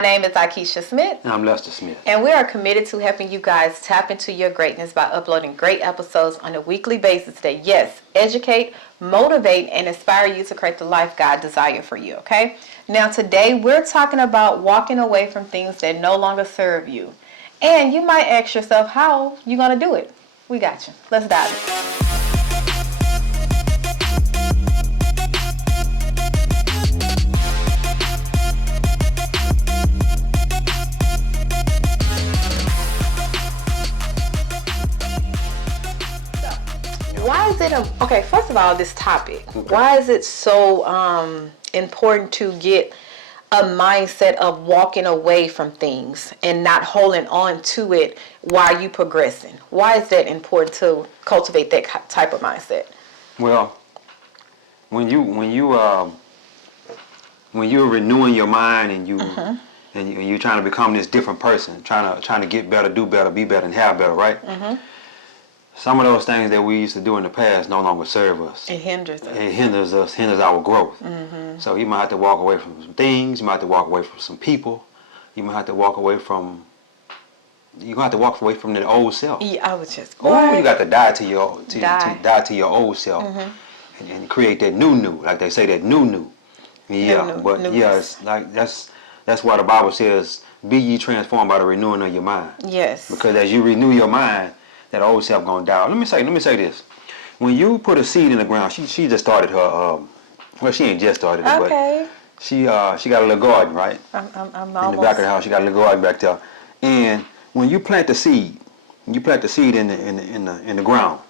My name is Akeisha Smith. And I'm Lester Smith. And we are committed to helping you guys tap into your greatness by uploading great episodes on a weekly basis that, yes, educate, motivate, and inspire you to create the life God desires for you, okay? Now, today we're talking about walking away from things that no longer serve you. And you might ask yourself, how you going to do it? We got you. Let's dive in. Why is it okay? First of all, this topic. Okay. Why is it so important to get a mindset of walking away from things and not holding on to it while you progressing? Why is that important to cultivate that type of mindset? Well, when you're renewing your mind and you're trying to become this different person, trying to get better, do better, be better, and have better, right? Mm-hmm. Some of those things that we used to do in the past no longer serve us. It hinders us. It hinders us, hinders our growth. Mm-hmm. So you might have to walk away from some things. You might have to walk away from some people. You might have to walk away from. You're gonna have to walk away from the old self. Yeah, I was just. Oh, you got to die to your die to your old self, mm-hmm. and create that new, like they say, that new. Yeah, it's like that's why the Bible says, "Be ye transformed by the renewing of your mind." Yes. Because as you renew your mind, that old self gonna die. Let me say this: when you put a seed in the ground, she just started her. Well, she ain't just started it, okay. But she got a little garden, right? I'm in the back of the house. She got a little garden back there, and when you plant the seed, in the ground,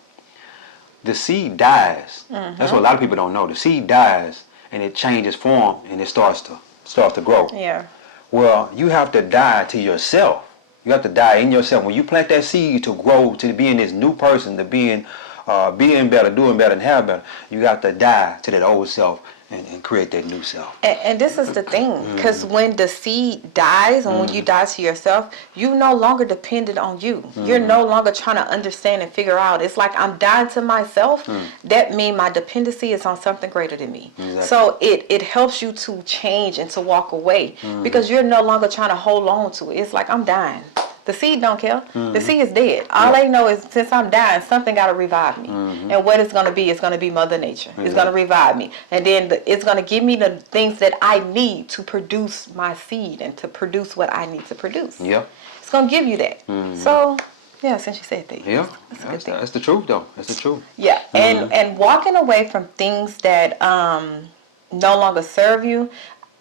the seed dies. Mm-hmm. That's what a lot of people don't know. The seed dies and it changes form and it starts to grow. Yeah. Well, you have to die to yourself. You have to die in yourself. When you plant that seed to grow, to being this new person, to being better, doing better, and have better, you have to die to that old self and create that new self. And this is the thing, because when the seed dies and when you die to yourself, you're no longer dependent on you. You're no longer trying to understand and figure out. It's like I'm dying to myself. That means my dependency is on something greater than me. Exactly. So it helps you to change and to walk away because you're no longer trying to hold on to it. It's like I'm dying. The seed don't care. The seed is dead. All they know is since I'm dying, something got to revive me. And what it's going to be Mother Nature. It's going to revive me. And then it's going to give me the things that I need to produce my seed and to produce what I need to produce. Yeah. It's going to give you that. So, yeah, since you said that. Yeah. That's the truth, though. That's the truth. Yeah. And walking away from things that no longer serve you,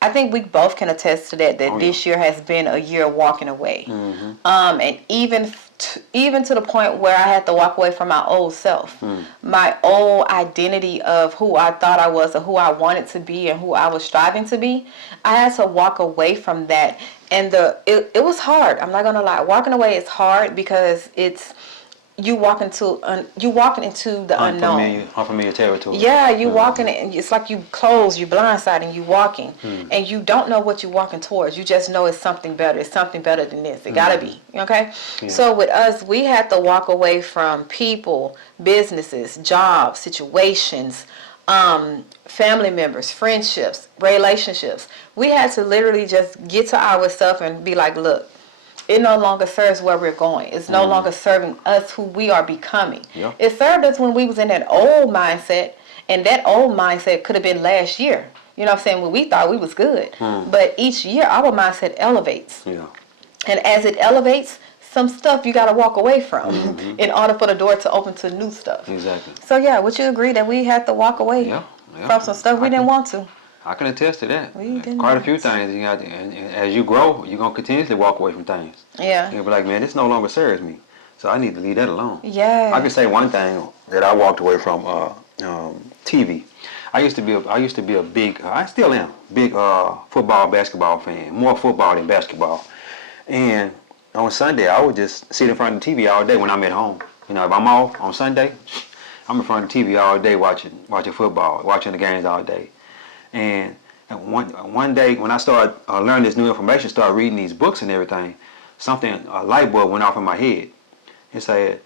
I think we both can attest to that this year has been a year of walking away. And even to the point where I had to walk away from my old self. My old identity of who I thought I was or who I wanted to be and who I was striving to be. I had to walk away from that. And it was hard. I'm not going to lie. Walking away is hard because it's you walking into the unknown, unfamiliar territory. Yeah, you walking and it's like you close, you blindsided, and you walking, and you don't know what you're walking towards. You just know it's something better. It's something better than this. It gotta be okay. Yeah. So with us, we had to walk away from people, businesses, jobs, situations, family members, friendships, relationships. We had to literally just get to ourselves and be like, look. It no longer serves where we're going. It's no longer serving us who we are becoming. Yeah. It served us when we was in that old mindset, and that old mindset could have been last year. You know what I'm saying? When we thought we was good. But each year, our mindset elevates. Yeah. And as it elevates, some stuff you got to walk away from in order for the door to open to new stuff. Exactly. So, yeah, would you agree that we had to walk away from some stuff we didn't want to? I can attest to that. Quite a few things. You got to, and as you grow, you're going to continuously walk away from things. Yeah. You'll be like, man, this no longer serves me. So I need to leave that alone. Yeah. I can say one thing that I walked away from, TV. I used to be a big, I still am, big football, basketball fan. More football than basketball. And on Sunday, I would just sit in front of the TV all day when I'm at home. You know, if I'm off on Sunday, I'm in front of the TV all day watching football, watching the games all day. And one day when I started learning this new information, started reading these books and everything, a light bulb went off in my head. It said,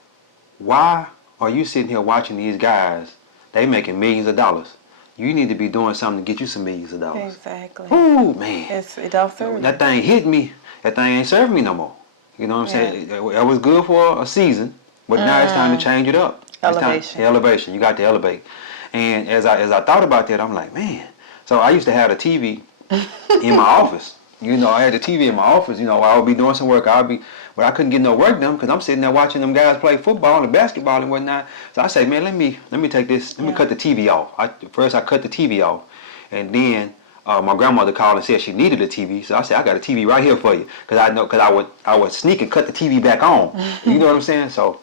why are you sitting here watching these guys? They making millions of dollars. you need to be doing something to get you some millions of dollars. Exactly. Ooh, man. It don't serve That thing hit me. That thing ain't serving me no more. You know what I'm saying? That was good for a season, but now it's time to change it up. Elevation. Elevation. You got to elevate. And as I thought about that, I'm like, man. So I used to have a TV in my office. You know, I had the TV in my office. You know, I would be doing some work. But I couldn't get no work done because I'm sitting there watching them guys play football and basketball and whatnot. So I say, man, let me take this. Let me cut the TV off. First I cut the TV off, and then my grandmother called and said she needed a TV. So I said, I got a TV right here for you, because I would sneak and cut the TV back on. You know what I'm saying? So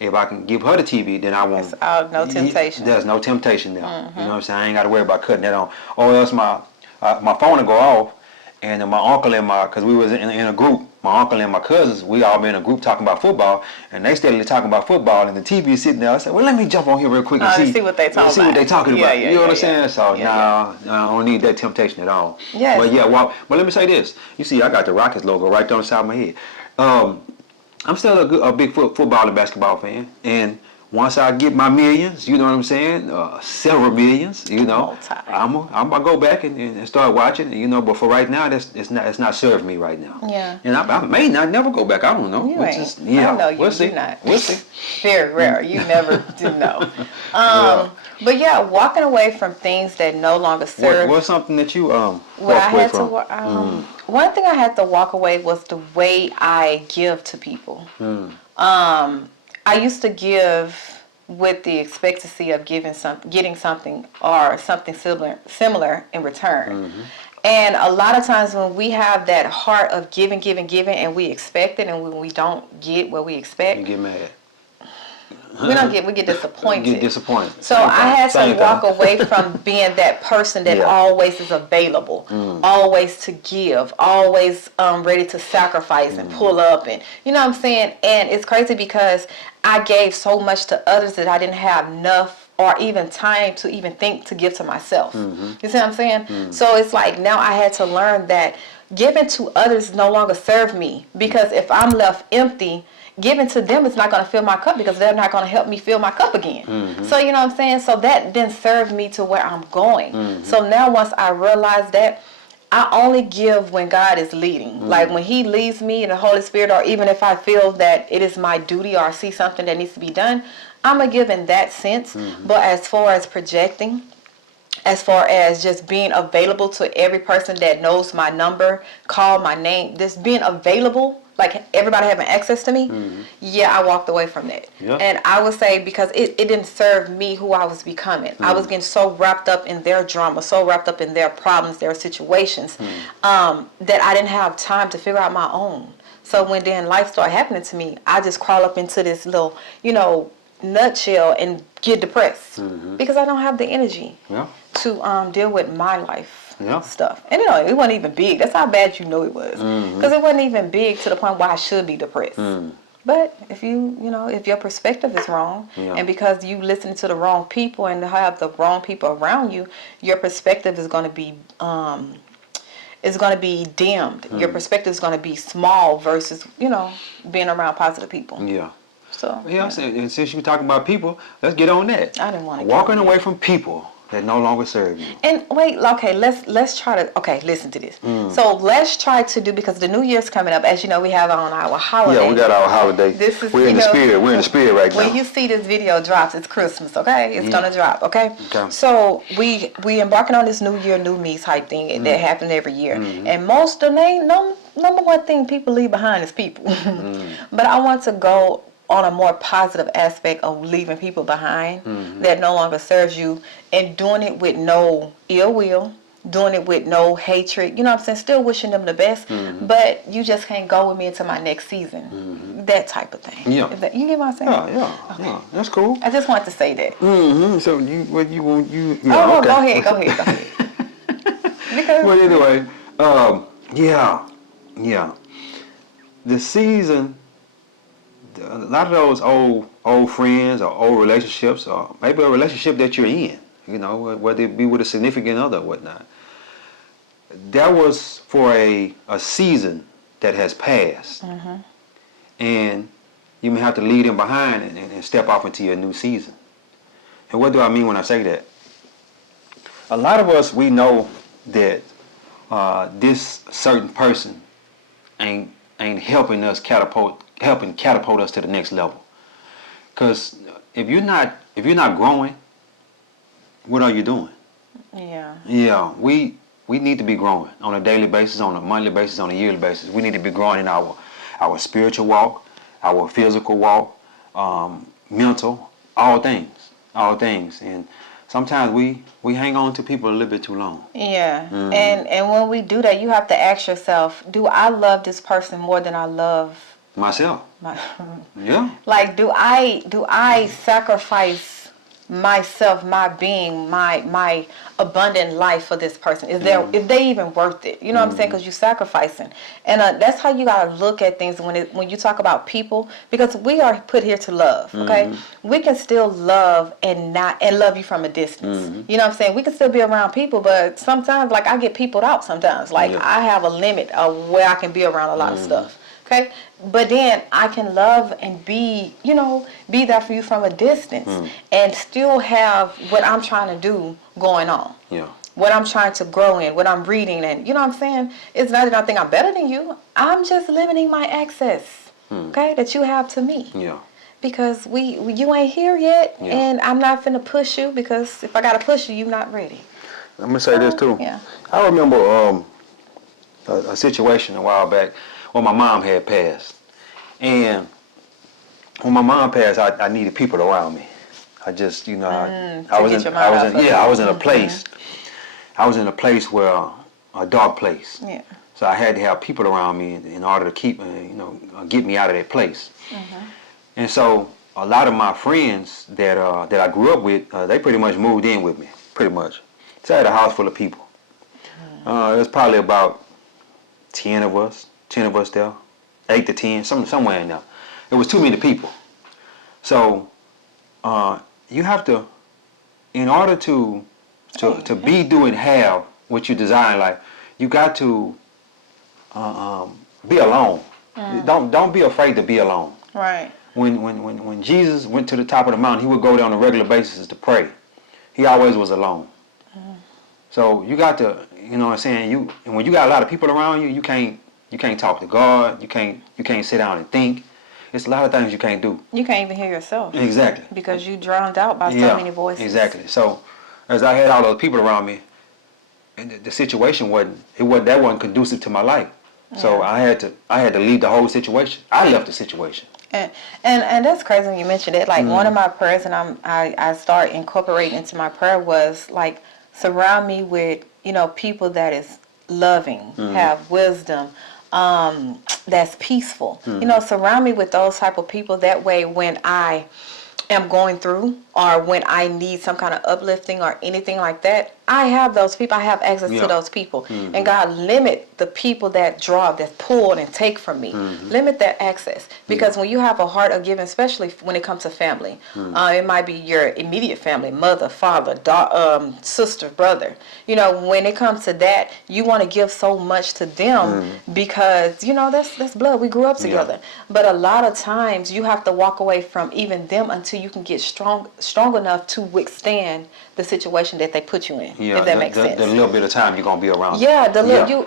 if I can give her the TV, then I won't. It's out, no temptation. There's no temptation there. You know what I'm saying? I ain't got to worry about cutting that on. Or else my phone will go off, and my uncle and because we was in a group, my uncle and my cousins, we all been in a group talking about football, and they started talking about football, and the TV is sitting there. I said, well, let me jump on here real quick and see what they talking about. See what they talking about. Yeah, you know what I'm saying? So yeah. I don't need that temptation at all. Yes. But yeah, but let me say this. You see, I got the Rockets logo right there on the side of my head. I'm still a big football and basketball fan, and once I get my millions, you know what I'm saying, several millions, you know, I'm gonna go back and start watching, you know. But for right now, it's not serving me right now. Yeah. And I may not never go back. I don't know. You ain't. Yeah. I know you. We'll see. You're not. We'll see. Very rare. You never do know. But yeah, walking away from things that no longer serve. What's something that you What I had from? One thing I had to walk away was the way I give to people. I used to give with the expectancy of getting something or something similar in return. And a lot of times when we have that heart of giving, and we expect it, and when we don't get what we expect, You get mad. we get disappointed. Get disappointed. So I had to walk away from being that person that always is available, always to give, always ready to sacrifice and pull up, and you know what I'm saying? And it's crazy because I gave so much to others that I didn't have enough or even time to even think to give to myself. You see what I'm saying? So it's like now I had to learn that giving to others no longer serve me, because if I'm left empty, giving to them is not going to fill my cup, because they're not going to help me fill my cup again. So you know what I'm saying? So that didn't serve me to where I'm going. So now once I realize that, I only give when God is leading. Like when He leads me in the Holy Spirit, or even if I feel that it is my duty or I see something that needs to be done, I'm going to give in that sense. But as far as projecting, as far as just being available to every person that knows my number, call my name, just being available, like everybody having access to me, I walked away from that. Yep. And I would say because it didn't serve me who I was becoming. I was getting so wrapped up in their drama, so wrapped up in their problems, their situations, that I didn't have time to figure out my own. So when then life started happening to me, I just crawl up into this little, nutshell and get depressed because I don't have the energy to deal with my life. Stuff. And it wasn't even big. That's how bad it was. Because it wasn't even big to the point where I should be depressed. But if if your perspective is wrong, and because you listen to the wrong people and have the wrong people around you, your perspective is going to be dimmed. Your perspective is going to be small versus being around positive people. So and since you're talking about people, let's get on that. I didn't want to walking away from people that no longer serve you. And wait, okay, let's try to listen to this. So let's try to do, because the New Year's coming up, as you know, we have on our holiday. Yeah, we got our holiday. We're in the spirit. We're in the spirit right now. When you see this video drops, it's Christmas, okay? It's gonna drop, okay? So we embarking on this New Year, New Me type thing that happens every year. And most of the number one thing people leave behind is people. But I want to go on a more positive aspect of leaving people behind that no longer serves you, and doing it with no ill will, doing it with no hatred, you know what I'm saying, still wishing them the best, but you just can't go with me into my next season, that type of thing. You get what I'm saying? Yeah, that's cool. I just wanted to say that. So go ahead. Because well, anyway, the season, a lot of those old friends or old relationships, or maybe a relationship that you're in, whether it be with a significant other or whatnot, that was for a season that has passed. And you may have to leave them behind and step off into your new season. And what do I mean when I say that? a lot of us, we know that this certain person ain't helping catapult us to the next level. Because if you're not growing, what are you doing? Yeah. Yeah, we need to be growing on a daily basis, on a monthly basis, on a yearly basis. We need to be growing in our spiritual walk, our physical walk, mental, all things. And sometimes we hang on to people a little bit too long. Yeah. And when we do that, you have to ask yourself, do I love this person more than I love Myself. my Yeah. like do I sacrifice myself, my being, my abundant life for this person? Is they even worth it? You know what I'm saying? Because you're sacrificing, and that's how you gotta look at things when you talk about people, because we are put here to love. Okay, we can still love and love you from a distance. You know what I'm saying? We can still be around people, but sometimes, like, I get peopled out sometimes. Like, I have a limit of where I can be around a lot of stuff. Okay, but then I can love and be there for you from a distance, and still have what I'm trying to do going on. Yeah. What I'm trying to grow in, what I'm reading, and you know what I'm saying? It's not that I think I'm better than you. I'm just limiting my access, okay, that you have to me. Yeah. Because you ain't here yet, and I'm not finna push you, because if I gotta push you, you're not ready. I'm gonna say this too. Yeah. I remember a situation a while back when my mom had passed, and when my mom passed, I needed people around me. I just, I was in a place. I was in a place where a dark place. Yeah. So I had to have people around me in order to keep, get me out of that place. And so a lot of my friends that I grew up with, they pretty much moved in with me, pretty much. So I had a house full of people. It was probably about 10 of us there, 8 to 10, somewhere in there. It was too many people. So you have to, in order to be, do, and have what you desire in life, you got to be alone. Don't be afraid to be alone. Right. When Jesus went to the top of the mountain, he would go there on a regular basis to pray. He always was alone. So you got to, you know what I'm saying, and when you got a lot of people around you, you can't talk to God, you can't sit down and think. It's a lot of things you can't do. You can't even hear yourself. Exactly. Because you drowned out by so many voices. Exactly. So as I had all those people around me, and the situation wasn't conducive to my life. So I had to leave the whole situation. I left the situation. And that's crazy when you mentioned it. Like, one of my prayers, and I start incorporating into my prayer, was like, surround me with people that is loving, have wisdom, that's peaceful. Surround me with those type of people. That way, when I am going through, or when I need some kind of uplifting or anything like that, I have those people. I have access to those people. And God, limit the people that pull and take from me. Limit that access. Because when you have a heart of giving, especially when it comes to family, it might be your immediate family, mother, father, sister, brother. When it comes to that, you want to give so much to them, because that's blood. We grew up together. But a lot of times you have to walk away from even them until you can get strong enough to withstand the situation that they put you in. If that makes sense. The little bit of time you're gonna be around. Yeah,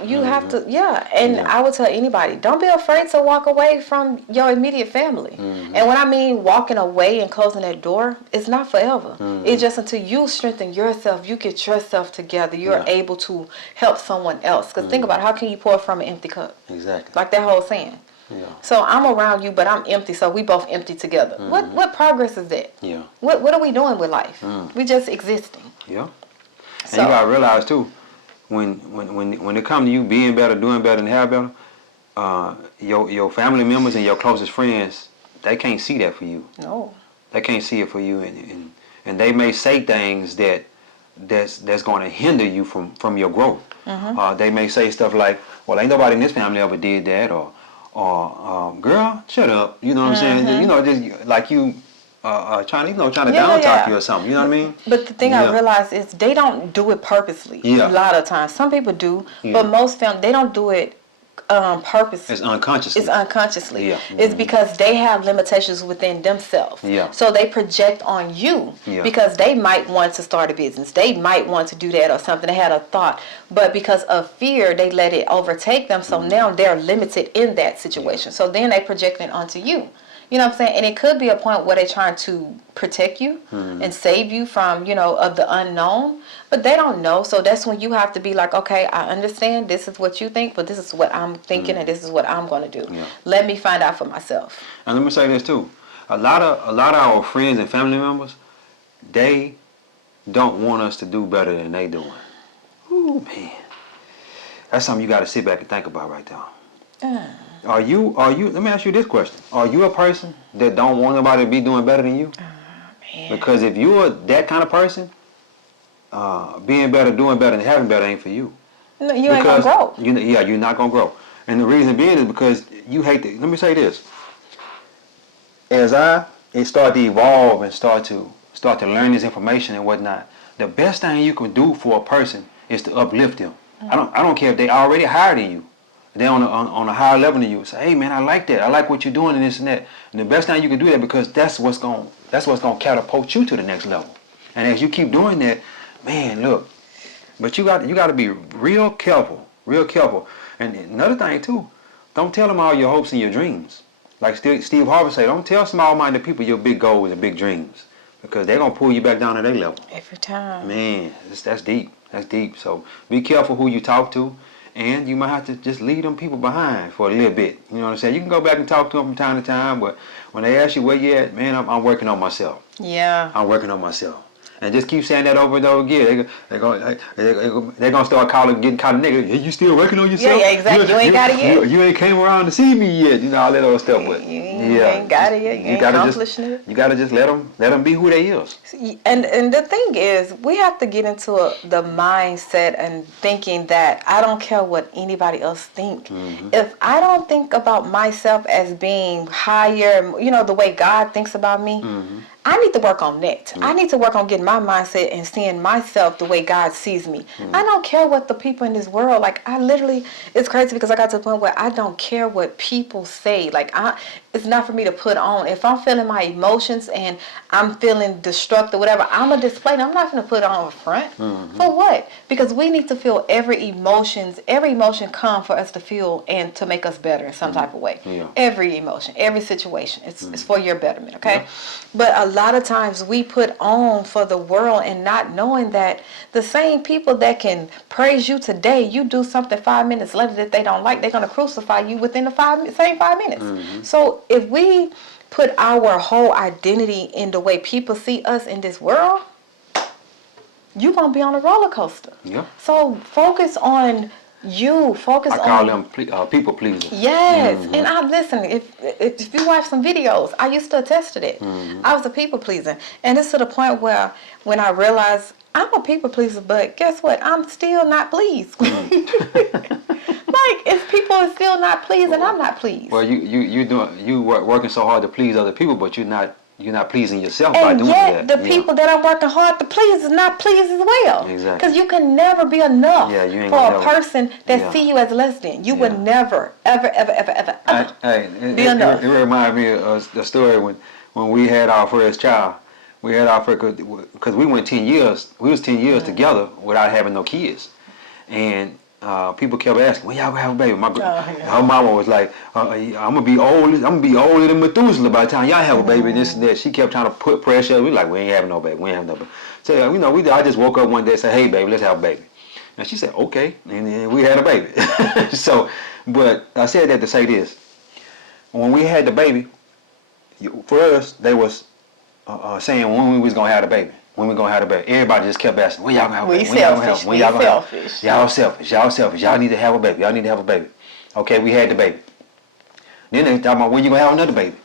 you have to. And I would tell anybody, don't be afraid to walk away from your immediate family. And when I mean walking away and closing that door, it's not forever. It's just until you strengthen yourself, you get yourself together, you're able to help someone else. Because think about it, how can you pour from an empty cup? Exactly. Like that whole saying. Yeah. So I'm around you, but I'm empty, so we both empty together. What progress is that? Yeah. What are we doing with life? We just existing. Yeah. And So, you gotta realize too, when it comes to you being better, doing better, and have better, your family members and your closest friends, they can't see that for you. No. They can't see it for you, and they may say things that's going to hinder you from your growth. They may say stuff like, "Well, ain't nobody in this family ever did that," or "Girl, shut up." You know what I'm saying? Just like you trying to down talk you or something. You know what I mean? But the thing I realize is they don't do it purposely. Yeah. A lot of times, some people do, but most family, they don't do it purpose. It's unconsciously. It's unconsciously. Yeah. It's because they have limitations within themselves. Yeah. So they project on you because they might want to start a business. They might want to do that or something. They had a thought. But because of fear, they let it overtake them. So now they're limited in that situation. So then they project it onto you. You know what I'm saying? And it could be a point where they're trying to protect you and save you from, of the unknown. But they don't know. So that's when you have to be like, okay, I understand. This is what you think, but this is what I'm thinking, and this is what I'm going to do. Yeah. Let me find out for myself. And let me say this too. A lot of our friends and family members, they don't want us to do better than they doing. Ooh, man. That's something you got to sit back and think about right there. Are you, let me ask you this question. Are you a person that don't want nobody to be doing better than you? Man. Because if you're that kind of person, being better, doing better, and having better ain't for you. No, you ain't going to grow. You're not going to grow. And the reason being is because you hate to, let me say this. As it start to evolve and start to learn this information and whatnot, the best thing you can do for a person is to uplift them. I don't care if they already higher than you. They're on a higher level than you. Say, hey man, I like that. I like what you're doing and this and that. And the best thing you can do that because that's what's gonna catapult you to the next level. And as you keep doing that, man, look. But you got to be real careful. And another thing too, don't tell them all your hopes and your dreams. Like Steve Harvey say, don't tell small-minded people your big goals and big dreams because they're gonna pull you back down to their level. Every time. Man, that's deep. That's deep. So be careful who you talk to. And you might have to just leave them people behind for a little bit. You know what I'm saying? You can go back and talk to them from time to time, but when they ask you where you at, man, I'm working on myself. Yeah. I'm working on myself. And just keep saying that over and over again. They're gonna start getting caught a nigga. Hey, you still working on yourself? Yeah, exactly. You ain't got it yet. You ain't came around to see me yet. You know, all that other stuff. But you ain't got it yet. You ain't accomplishing it. You gotta just let them be who they is. And the thing is, we have to get into the mindset and thinking that I don't care what anybody else think. If I don't think about myself as being higher, the way God thinks about me, I need to work on that. I need to work on getting my mindset and seeing myself the way God sees me. I don't care what the people in this world, it's crazy because I got to the point where I don't care what people say. It's not for me to put on. If I'm feeling my emotions and I'm feeling destructive, whatever, I'm going to display it. I'm not going to put it on front. For what? Because we need to feel every emotion come for us to feel and to make us better in some type of way. Yeah. Every emotion, every situation. It's for your betterment, okay? Yeah. But a lot of times we put on for the world and not knowing that the same people that can praise you today, you do something 5 minutes later that they don't like, they're going to crucify you within the same 5 minutes. So if we put our whole identity in the way people see us in this world, you're going to be on a roller coaster. Yeah. So focus on you. I call them people pleasers. Yes. And listen, if you watch some videos, I used to attest to that. I was a people pleaser. And it's to the point where when I realized I'm a people pleaser, but guess what? I'm still not pleased. If people are still not pleased, and I'm not pleased. Well, you working so hard to please other people, but you're not pleasing yourself by doing that. And yet, the people that I'm working hard to please is not pleased as well. Exactly. Because you can never be enough for a person that see you as less than. You would never, ever be enough. It reminds me of the story when we had our first child. We had our first, because we went 10 years. We was 10 years together without having no kids, and people kept asking, "When y'all gonna have a baby?" Her mama was like, "I'm gonna be old. I'm gonna be older than Methuselah by the time y'all have a baby." This and that. She kept trying to put pressure. We like, "We ain't having no baby. We ain't having no baby." So I just woke up one day and said, "Hey, baby, let's have a baby." And she said, "Okay," and then we had a baby. But I said that to say this: when we had the baby, for us, they was saying when we was gonna have the baby. When we gonna have the baby? Everybody just kept asking, when y'all gonna have a baby? When y'all gonna have? When y'all gonna have? Y'all selfish. Y'all selfish. Y'all need to have a baby. Y'all need to have a baby. Okay, we had the baby. Then they talking about when you gonna have another baby.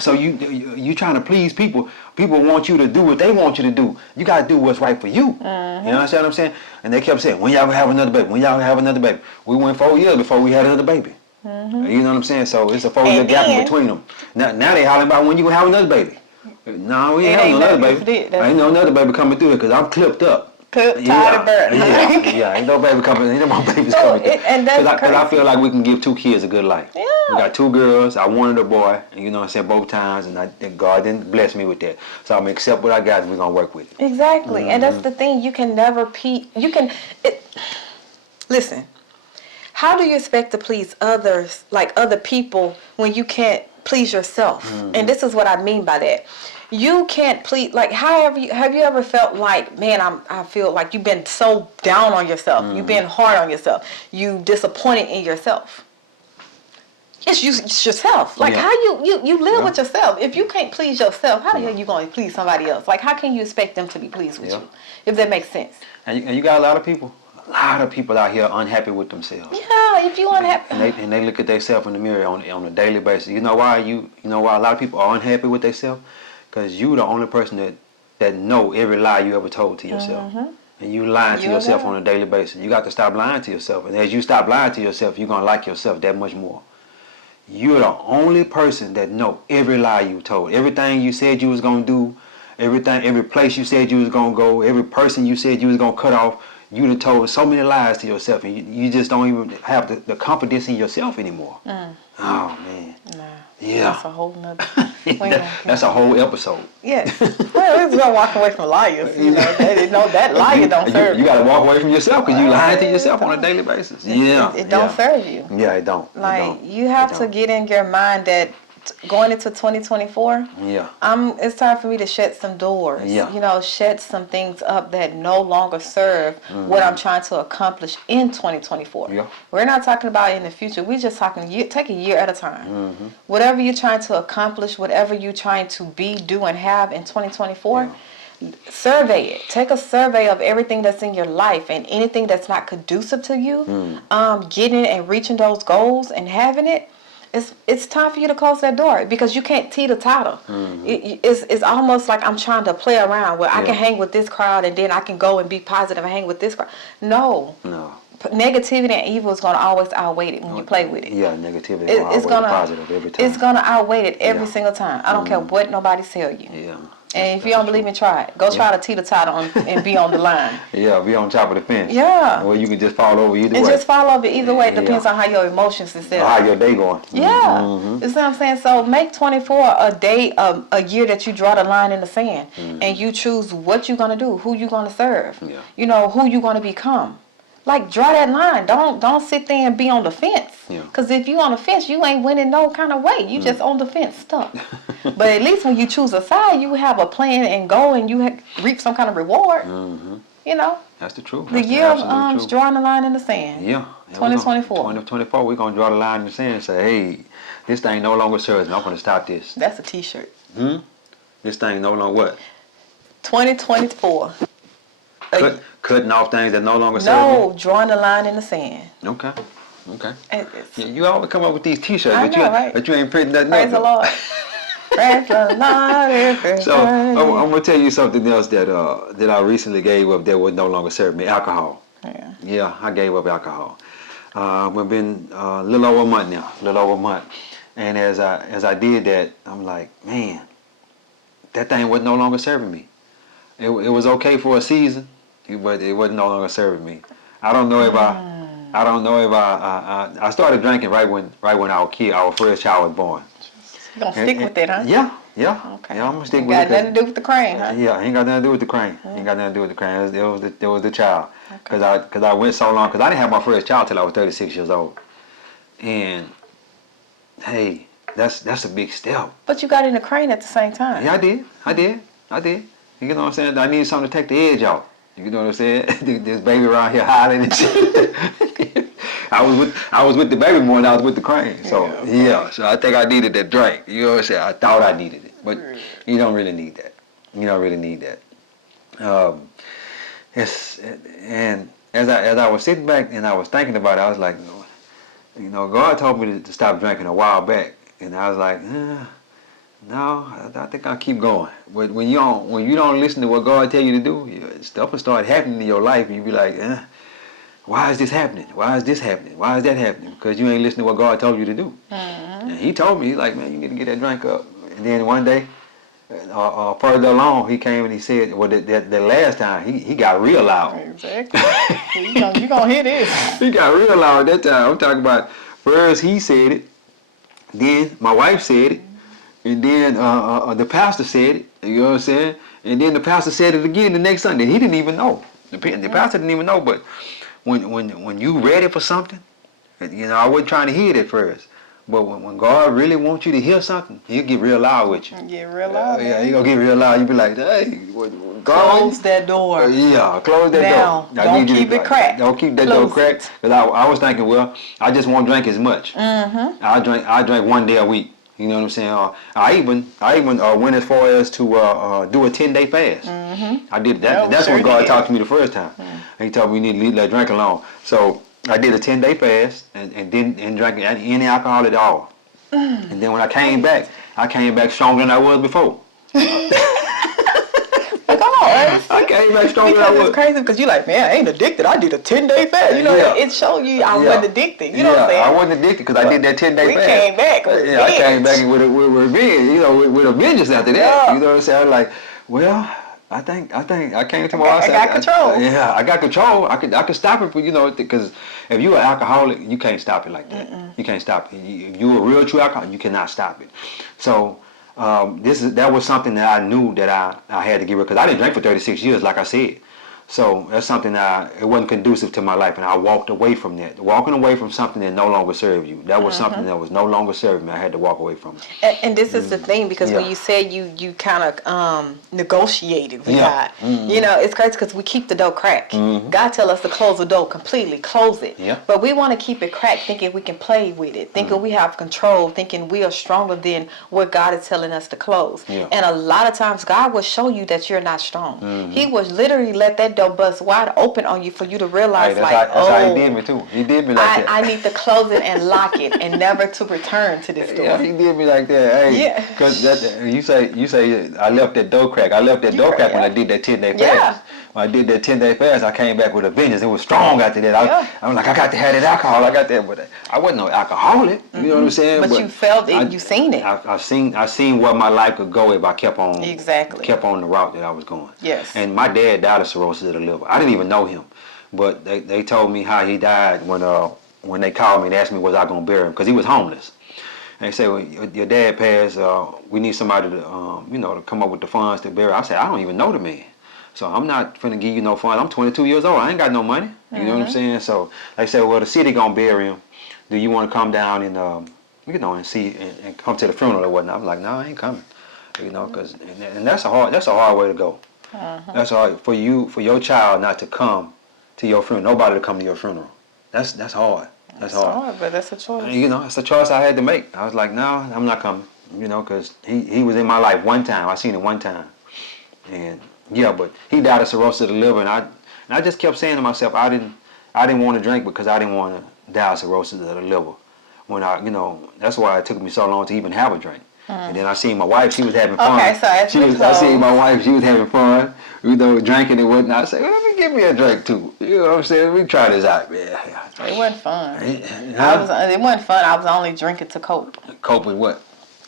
So you trying to please people. People want you to do what they want you to do. You gotta do what's right for you. You understand what I'm saying? And they kept saying, when y'all gonna have another baby? When y'all gonna have another baby? We went 4 years before we had another baby. You know what I'm saying? So it's a 4-year gap in between them. Now they hollering about when you gonna have another baby. No, we ain't having another baby. Ain't no another baby coming through here because I'm clipped up. tired of burning. Ain't no baby coming. Ain't no more babies So coming. and that's Because I feel crazy. like we can give 2 kids a good life. Yeah. We got 2 girls. I wanted a boy, and you know what I'm saying, both times, and God didn't bless me with that. So I'm gonna accept what I got, and we're gonna work with it. Exactly, and that's the thing. You can never listen. How do you expect to please others, like other people, when you can't please yourself? And this is what I mean by that. You can't please, like, have you ever felt like, man, I feel like you've been so down on yourself. You've been hard on yourself. You disappointed in yourself. It's yourself. Like, how you live with yourself. If you can't please yourself, how the hell you going to please somebody else? Like, how can you expect them to be pleased with you? If that makes sense. And you got a lot of people out here unhappy with themselves. Yeah, if you unhappy. And they look at themselves in the mirror on a daily basis. You know why a lot of people are unhappy with themselves? Because you the only person that know every lie you ever told to yourself. And you lying to yourself on a daily basis. You got to stop lying to yourself. And as you stop lying to yourself, you're going to like yourself that much more. You're the only person that know every lie you told. Everything you said you was going to do, every place you said you was going to go, every person you said you was going to cut off, you done told so many lies to yourself, and you just don't even have the confidence in yourself anymore. Oh, man. Nah. Yeah. That's a whole nother. That's a whole episode. Yeah. Well, it's gonna walk away from liars. You know, they know that liar don't serve you got to walk away from yourself because you lying to yourself on a daily basis. It don't serve you. Yeah, it don't. Like, you have to get in your mind that going into 2024, it's time for me to shut some doors. Yeah. You know, shut some things up that no longer serve what I'm trying to accomplish in 2024. Yeah. We're not talking about in the future. We're just talking take a year at a time. Whatever you're trying to accomplish, whatever you're trying to be, do, and have in 2024, survey it. Take a survey of everything that's in your life and anything that's not conducive to you. Getting and reaching those goals and having it. It's time for you to close that door because you can't teeter-totter. It's almost like I'm trying to play around where I can hang with this crowd and then I can go and be positive and hang with this crowd. No. Negativity and evil is going to always outweigh it when you play with it. Yeah, negativity is going to positive every time. It's going to outweigh it every single time. I don't care what nobody tell you. Yeah. And if you don't believe me, try it. Go try to teeter-totter and be on the line. Yeah, be on top of the fence. Yeah. Well, you can just fall over either way. And just fall over either way. It depends on how your emotions is set up. How your day going. Yeah. You see what I'm saying? So make 24 a year that you draw the line in the sand. And you choose what you're going to do, who you're going to serve. Yeah. You know, who you're going to become. Like, draw that line. Don't sit there and be on the fence. Because if you on the fence, you ain't winning no kind of way. You just on the fence, stuck. But at least when you choose a side, you have a plan and go and you reap some kind of reward. You know? That's the truth. The year of drawing the line in the sand. Yeah. 2024. 2024, we're going to draw the line in the sand and say, hey, this thing no longer serves me. I'm going to stop this. That's a t-shirt. This thing no longer what? 2024. Cutting off things that no longer serve me? No, drawing the line in the sand. Okay. You always come up with these t-shirts, but you ain't printing nothing Praise the Lord. Praise the Lord. So I'm gonna tell you something else that I recently gave up that would no longer serve me. Alcohol. Yeah, I gave up alcohol. We've been a little over a month now. And as I did that, I'm like, man, that thing was no longer serving me. It was okay for a season, but it wasn't no longer serving me. I don't know if I started drinking right when our first child was born. You gonna stick with it, huh? Yeah. Okay. Yeah, I'm gonna stick with it. Got nothing to do with the cream, huh? Yeah, ain't got nothing to do with the cream. It was the child. Cause I went so long. Cause I didn't have my first child till I was 36 years old. And hey, that's a big step. But you got in the crane at the same time. Yeah, I did. You know what I'm saying? I needed something to take the edge off. You know what I'm saying? This baby around here hiding and shit. I was with the baby more than I was with the crane. So so I think I needed that drink. You know what I'm saying? I thought I needed it, but you don't really need that. And as I was sitting back and I was thinking about it, I was like, you know, God told me to stop drinking a while back, and I was like, no, I think I'll keep going. But when you don't listen to what God tell you to do, stuff will start happening in your life, and you be like, why is this happening? Why is this happening? Why is that happening? Because you ain't listening to what God told you to do. And he told me, he's like, man, you need to get that drink up. And then one day, further along, he came and he said, well, the last time he got real loud. Exactly. You gonna hear this. He got real loud that time. I'm talking about first he said it, then my wife said it, and then the pastor said it. You know what I'm saying? And then the pastor said it again the next Sunday. He didn't even know. The pastor didn't even know. But when you ready for something, you know, I wasn't trying to hear it at first. But when God really wants you to hear something, He'll get real loud with you. Get real loud. Yeah, He gonna get real loud. You be like, hey, God. Close that door. Yeah, close that Now, door. don't keep it cracked. Don't keep that Close door cracked. Because I was thinking, well, I just won't drink as much. Mm-hmm. I drink 1 day a week. You know what I'm saying? I even went as far as to do a 10-day fast. Mm-hmm. I did that. Oh, That's sure when God did. talked to me the first time. He told me you need to leave that drink alone. So I did a 10-day fast and didn't drink any alcohol at all. And then when I came back stronger than I was before. Come on, Ernest. I came back stronger than I Because was. it's crazy because you like, man, I ain't addicted. I did a 10-day fast. You know, Yeah. it showed you I Yeah. wasn't addicted. You know what I'm saying? I wasn't addicted because I did that 10-day We fast. came back with Yeah, I came revenge. back with revenge, you know, with a vengeance after that. Yeah. You know what I'm saying? I was like, well, I think I came to my I got control. Yeah, I got control. I could stop it, but you know, because if you're an alcoholic, you can't stop it like that. You can't stop it. If you're a real true alcoholic, you cannot stop it. So that was something that I knew that I had to give up because I didn't drink for 36 years, like I said. So that's something that it wasn't conducive to my life, and I walked away from that. Walking away from something that no longer served you. That was something that was no longer serving me. I had to walk away from it. And this is the thing, because when Yeah. you said you kind of negotiated with Yeah. God, you know, it's crazy because we keep the door cracked. God tell us to close the door completely, close it. Yeah. But we want to keep it cracked, thinking we can play with it, thinking we have control, thinking we are stronger than what God is telling us to close. Yeah. And a lot of times God will show you that you're not strong. He will literally let that door bust wide open on you for you to realize, Hey, like, that's how he did me too. He did me like that. I need to close it and lock it and never to return to this door. Yeah, he did me like that. Hey, Yeah. because you say I left that door crack. I left that door crack when I did that 10-day fast. Yeah. When I did that 10-day fast, I came back with a vengeance. It was strong after that. I was like, I got to have that alcohol. I got that, but I wasn't no alcoholic. You know what I'm saying? But you felt it. You seen it. I seen where my life could go if I kept on the route that I was going. Yes. And my dad died of cirrhosis of the liver. I didn't even know him, but they told me how he died when they called me and asked me was I gonna bury him because he was homeless. And they said, well, your dad passed. We need somebody to to come up with the funds to bury. I said, I don't even know the man. So I'm not finna give you no funds. I'm 22 years old. I ain't got no money. You know what I'm saying? So they said, well, the city gonna bury him. Do you want to come down and and see and come to the funeral or whatnot? I'm like, no, I ain't coming. Cause and that's a hard way to go. That's hard for your child not to come to your funeral. Nobody to come to your funeral. That's hard. That's hard. But that's a choice. And, it's a choice I had to make. I was like, no, I'm not coming. Cause he was in my life one time. I seen him one time, and yeah, but he died of cirrhosis of the liver, and I just kept saying to myself, I didn't want to drink because I didn't want to die of cirrhosis of the liver. When that's why it took me so long to even have a drink. And then I seen my wife, she was having fun. Okay, so I seen my wife, she was having fun, drinking and whatnot. I said, well, let me give me a drink too. You know what I'm saying? We try this out, man. It wasn't fun. Huh? It wasn't fun. I was only drinking to cope Cope with what?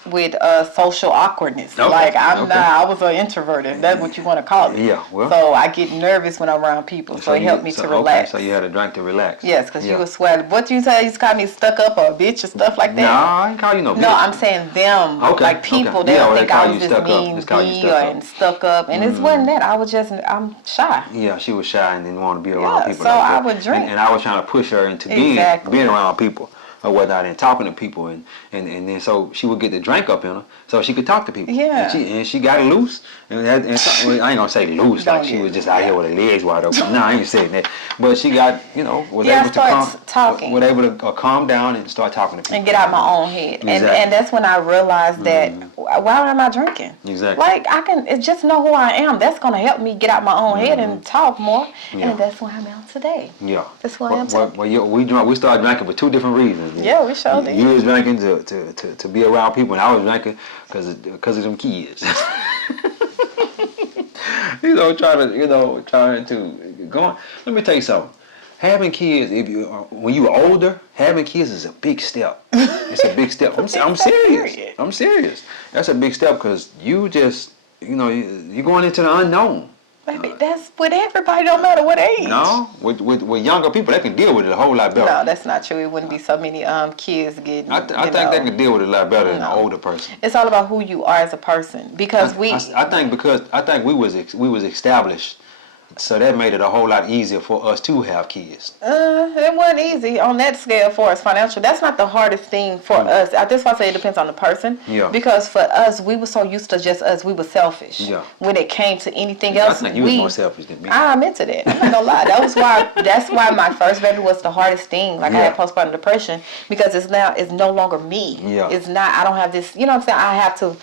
with social awkwardness. Okay, Like I was an introvert, if that's what you want to call it. Yeah, well. So I get nervous when I'm around people. So it helped me to relax. Okay, so you had a drink to relax. Yes, because you was sweating. What you say? You call me stuck up or a bitch or stuff like that? No, I ain't call you no bitch. No, I'm saying them. Okay, Like people, okay. they Yeah, don't well, think they call I was you just stuck up. being Just call you B stuck up. and stuck up. And it wasn't that. I'm shy. Yeah, she was shy and didn't want to be around Yeah, people. so like that. I would drink. And I was trying to push her into Exactly. being around people or whatnot and talking to people and then so she would get the drink up in her so she could talk to people. Yeah. And she got it loose. And I ain't gonna say loose like she was just out here with her legs wide open. No, I ain't saying that. But she got, was able to talking. was able to calm down and start talking to people. And get out my own head. Exactly. And that's when I realized that why am I drinking? Exactly. Like just know who I am. That's gonna help me get out my own head and talk more. Yeah. And that's why I'm out today. Yeah. That's who I am today. Well, we started drinking for two different reasons. Yeah, we sure did. You was drinking to be around people, and I was drinking because of them kids. trying to go on. Let me tell you something. having kids, if you when you're older, having kids is a big step. It's a big step. I'm serious. Period. I'm serious. That's a big step because you just, you're going into the unknown. Baby, that's with everybody, no matter what age. No, with younger people, they can deal with it a whole lot better. No, that's not true. It wouldn't be so many can getting. I think they can deal with it a lot better than an older person. It's all about who you are as a person because I think we was established, so that made it a whole lot easier for us to have kids. It wasn't easy on that scale for us financial. That's not the hardest thing for us. That's why I say it depends on the person. Yeah. Because for us, we were so used to just us. We were selfish. Yeah. When it came to anything else, I think you was more selfish than me. I'm into that. I'm not gonna lie. That's why my first baby was the hardest thing. Like I had postpartum depression because it's no longer me. Yeah. It's not. I don't have this. You know what I'm saying? I have to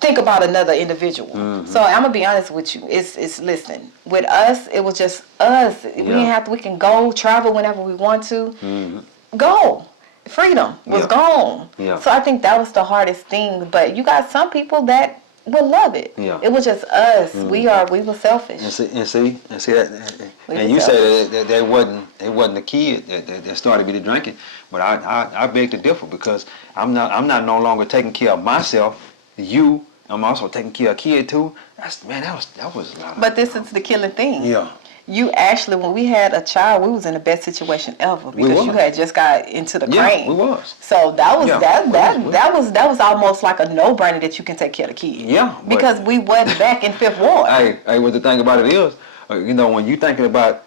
think about another individual. Mm-hmm. So I'm gonna be honest with you. It's listen. With us, it was just us. We didn't have to. We can go travel whenever we want to. Mm-hmm. Go. Freedom was gone. Yeah. So I think that was the hardest thing. But you got some people that will love it. Yeah. It was just us. Mm-hmm. We were selfish. And see that. And you say that they wasn't a kid that started with the drinking. But I beg to differ because I'm not no longer taking care of myself. I'm also taking care of a kid too. That was a lot. But this is the killing thing. Yeah. You actually, when we had a child, we was in the best situation ever because you had just got into the crane. Yeah, we was. So that was that was almost like a no-brainer that you can take care of the kid. Yeah. Because we wasn't back in Fifth Ward. Hey, what the thing about it is, when you thinking about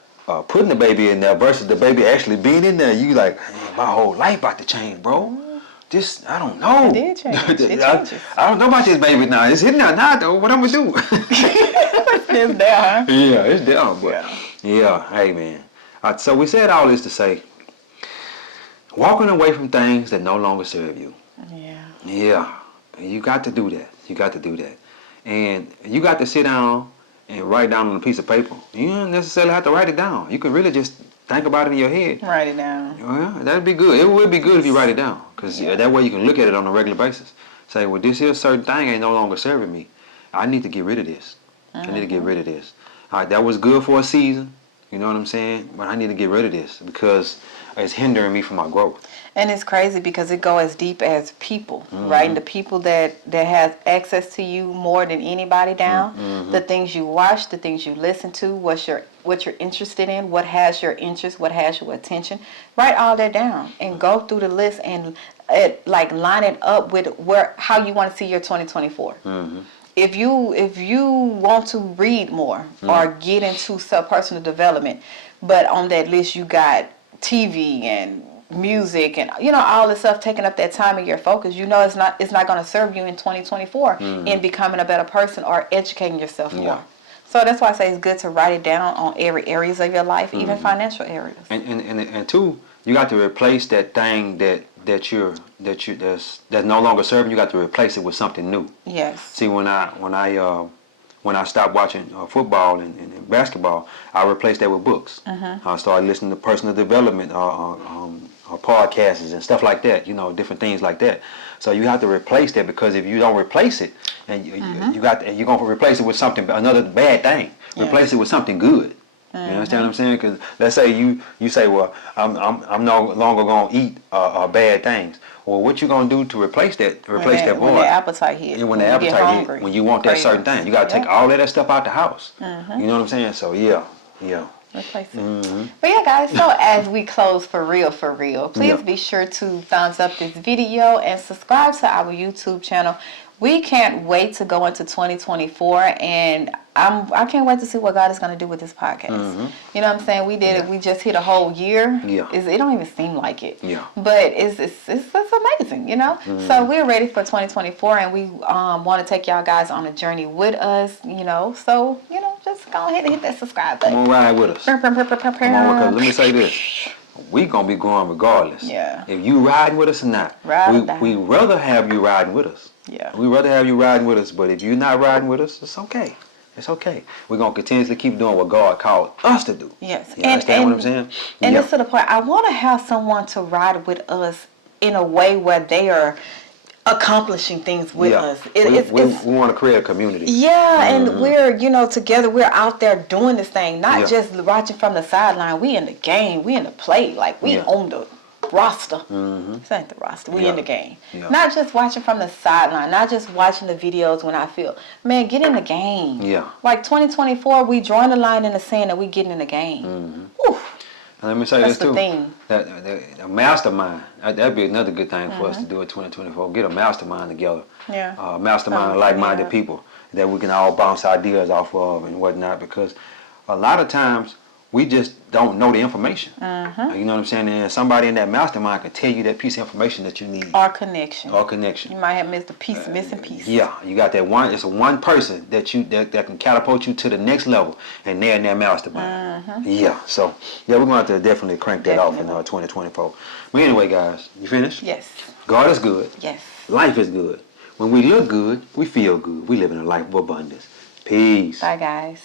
putting the baby in there versus the baby actually being in there, you like, my whole life about to change, bro. I don't know. It did change. It changes. I don't know about this baby now. It's hitting out now, though. What I'm going to do? It's there, huh? Yeah, it's there. But yeah, hey, man. So we said all this to say, walking away from things that no longer serve you. Yeah. Yeah. You got to do that. You got to do that. And you got to sit down and write down on a piece of paper. You don't necessarily have to write it down. You can really just think about it in your head. Write it down. Well, that'd be good. It would be good if you write it down. Because that way you can look at it on a regular basis. Say, well, this here certain thing ain't no longer serving me. I need to get rid of this. I need to get rid of this. All right, that was good for a season. You know what I'm saying? But I need to get rid of this because it's hindering me from my growth. And it's crazy because it goes as deep as people, right? And the people that has access to you more than anybody down, the things you watch, the things you listen to, what you're interested in, what has your interest, what has your attention. Write all that down and go through the list and line it up with how you want to see your 2024. If you want to read more or get into personal development, but on that list you got TV and music and all this stuff taking up that time of your focus, it's not going to serve you in 2024 in becoming a better person or educating yourself more. So that's why I say it's good to write it down on every areas of your life, even financial areas. And two, you got to replace that thing that's no longer serving. You got to replace it with something new. Yes. See, when I stopped watching football and basketball, I replaced that with books. I started listening to personal development podcasts and stuff like that. Different things like that. So you have to replace that because if you don't replace it, and you're gonna replace it with another bad thing. Replace it with something good. You understand what I'm saying? Because let's say you say, well, I'm no longer gonna eat bad things. Well, what you gonna do to replace that void? When the appetite hit. And when the appetite hit, when you want that certain thing, you gotta take all of that stuff out the house. You know what I'm saying? So yeah. Replace it. But yeah, guys, so as we close for real, please be sure to thumbs up this video and subscribe to our YouTube channel. We can't wait to go into 2024, and I can't wait to see what God is going to do with this podcast. You know what I'm saying? We did it. We just hit a whole year. Yeah. It don't even seem like it. Yeah. But it's amazing, So we're ready for 2024, and we want to take y'all guys on a journey with us, So, just go ahead and hit that subscribe button. Come on, ride with us. Come on, because let me say this. We gonna be growing regardless. Yeah. If you riding with us or not. We rather have you riding with us. Yeah. We rather have you riding with us, but if you're not riding with us, it's okay. It's okay. We're gonna continuously keep doing what God called us to do. Yes. You understand what I'm saying? And it's to the point I want to have someone to ride with us in a way where they are accomplishing things with us. We want to create a community. Yeah, and we're, together, we're out there doing this thing, not just watching from the sideline. We in the game, we in the play, like we on the roster. This ain't the roster, we in the game. Not just watching from the sideline, not just watching the videos when I feel, man, get in the game. Yeah. Like 2024, we drawing the line in the sand and we getting in the game. Oof. And let me say That's this too. the thing. A mastermind. That'd be another good thing for us to do in 2024. Get a mastermind together. Yeah. Mastermind of like-minded people that we can all bounce ideas off of and whatnot. Because a lot of times we just don't know the information. You know what I'm saying? And somebody in that mastermind can tell you that piece of information that you need. Or connection. You might have missed a piece, missing piece. Yeah, you got that one. It's a one person that can catapult you to the next level, and they're in that mastermind. Yeah, so we're going to have to definitely crank that off in 2024. But anyway, guys, you finished? Yes. God is good. Yes. Life is good. When we look good, we feel good. We live in a life of abundance. Peace. Bye, guys.